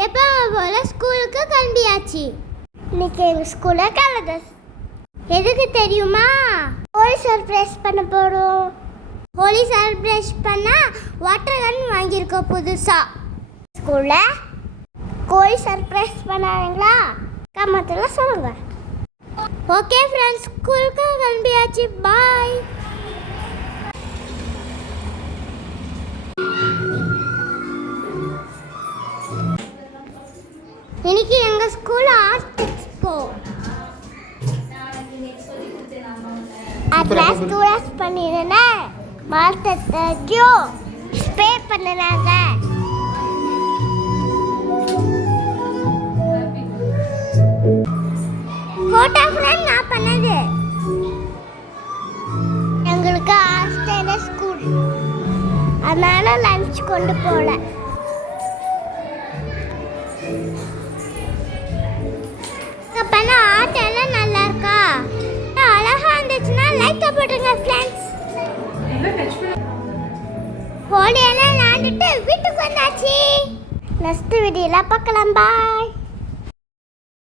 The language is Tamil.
எப்போ போல ஸ்கூலுக்கு கிளம்பியாச்சு. இன்னைக்கு எங்கள் ஸ்கூலில் கலர்ஸ். எதுக்கு தெரியுமா? ஹோலி சர்ப்ரைஸ் பண்ண போகிறோம். ஹோலி சர்ப்ரைஸ் பண்ணால் வாட்டர் கன் வாங்கியிருக்கோம் புதுசாக. ஸ்கூலில் ஹோலி சர்ப்ரைஸ் பண்ணாங்களா? கமெண்ட்டில் சொல்லுங்கள். ஓகே ஃப்ரெண்ட்ஸ், ஸ்கூலுக்கு கிளம்பியாச்சு. பாய். இன்னைக்கு எங்க ஸ்கூல் ஆர்ட் எக்ஸ்போ. கிளாஸ் டூரஸ் பண்ணிருந்தேன். மார்க்கெட்டையும் ஸ்ப்ரே பண்ணுறாங்க. ஃபோட்டோ ஃப்ரேம் நான் பண்ணது. எங்களுக்கு ஆஸ்திரேலியா ஸ்கூல், அதனால லஞ்ச் கொண்டு போகல. பண்ண ஆர்ட் எல்லாம் நல்லா இருக்கா? அழகா இருந்துச்சுன்னா லைக் போட்டுருங்க ஃப்ரெண்ட்ஸ். ஹோலி எல்லாம் விளையாண்டுட்டு வீட்டுக்கு வந்தாச்சு. நெக்ஸ்ட் வீடியோல பார்க்கலாம். பாய்.